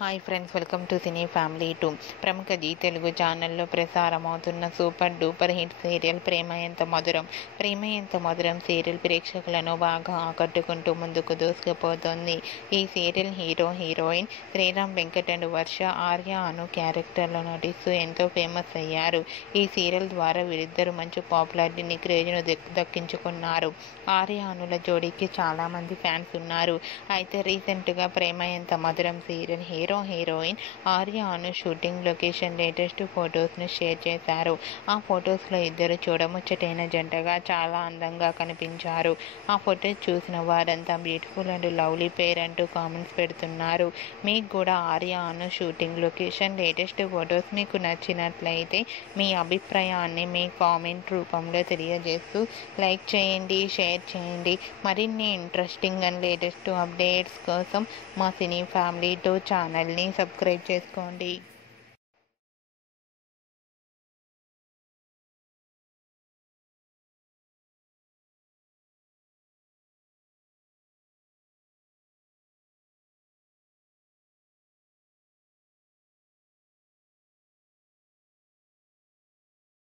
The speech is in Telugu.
Hi friends, welcome to cine family 2. ప్రముఖ జీ తెలుగు ఛానల్లో ప్రసారమవుతున్న సూపర్ డూపర్ హిట్ సీరియల్ ప్రేమ ఎంత మధురం. ప్రేమ ఎంత మధురం సీరియల్ ప్రేక్షకులను బాగా ఆకట్టుకుంటూ ముందుకు దూసుకుపోతుంది. ఈ serial heroine Sriram Venkat and Varsha, Arya అను క్యారెక్టర్లో నటిస్తూ ఎంతో ఫేమస్ అయ్యారు. ఈ సీరియల్ ద్వారా వీరిద్దరూ మంచి పాపులారిటీని, క్రేజ్ను దక్కించుకున్నారు. ఆర్య అనుల జోడీకి చాలామంది ఫ్యాన్స్ ఉన్నారు. అయితే రీసెంట్గా ప్రేమ ఎంత మధురం సీరియల్ హీరోయిన్ ఆర్య అను షూటింగ్ లొకేషన్ లేటెస్ట్ ఫొటోస్ను షేర్ చేశారు. ఆ ఫొటోస్లో ఇద్దరు చూడముచ్చటైన జంటగా చాలా అందంగా కనిపించారు. ఆ ఫొటోస్ చూసిన వారంతా బ్యూటిఫుల్ అండ్ లవ్లీ పేర్ అంటూ కామెంట్స్ పెడుతున్నారు. మీకు కూడా ఆర్య అను షూటింగ్ లొకేషన్ లేటెస్ట్ ఫొటోస్ మీకు నచ్చినట్లయితే మీ అభిప్రాయాన్ని మీ కామెంట్ రూపంలో తెలియజేస్తూ లైక్ చేయండి, షేర్ చేయండి. మరిన్ని ఇంట్రెస్టింగ్ అండ్ లేటెస్ట్ అప్డేట్స్ కోసం మా సినీ ఫ్యామిలీ 2 ఛానల్ని సబ్స్క్రైబ్ చేసుకోండి.